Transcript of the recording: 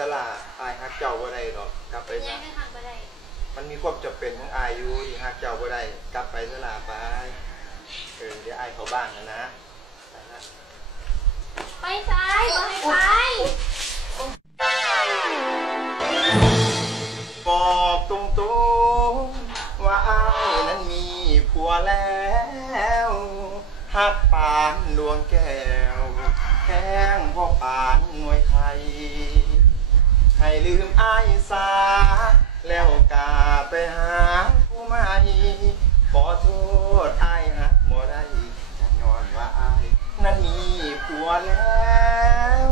สลาอายฮักเจ้าบ่ได้หรอกกลับไปซะมันมีความจำเป็นของอายอยู่ที่ฮักเจ้าบ่ได้กลับไปสลาไปเออเดี๋ยวอายเขาบ้านนะนะไปซ้ายบ่ให้ไปบอกตรงๆว่าอายนั้นมีผัวแล้วฮักปานดวงแก้วแข้งพ่อปานหน่วยไทย ให้ลืมอายสา แล้วกาไปหาผู้ใหม่ขอโทษอายนะบ่ได้จะย้อนว่าอายนั้นมีผัวแล้ว